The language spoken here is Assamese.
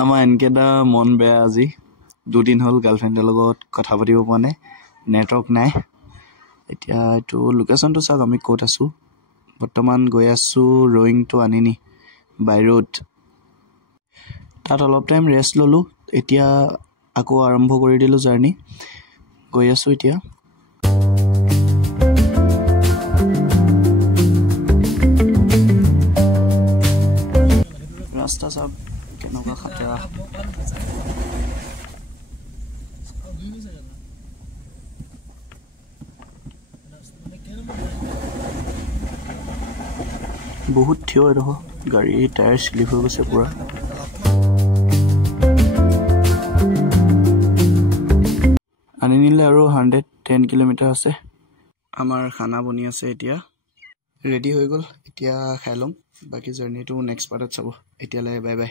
আমাৰ এনকেইটা মন বেয়া আজি 2 দিন হ'ল গাৰ্লফ্ৰেণ্ডৰ লগত কথা পাতিব পৰা নাই নেটৱৰ্ক নাই এতিয়া এইটো লোকেশ্যনটো চাওক আমি ক'ত আছোঁ বৰ্তমান গৈ আছোঁ ৰয়িং টু আনিনি বাই ৰোড তাত অলপ টাইম ৰেষ্ট ল'লোঁ এতিয়া আকৌ আৰম্ভ কৰি দিলোঁ জাৰ্ণি গৈ আছোঁ এতিয়া ৰাস্তা চাওক কেনেকুৱা খাতৰা বহুত থিয় ৰহ গাড়ী টায়াৰ স্লিপ হৈ গৈছে পুৰা আনি নিলে আৰু 110 কিলোমিটাৰ আছে আমাৰ খানা বনি আছে এতিয়া ৰেডি হৈ গ'ল এতিয়া খাই ল'ম বাকী জাৰ্ণিটো নেক্সট পাৰ্টত চাব এতিয়ালৈ বাই বাই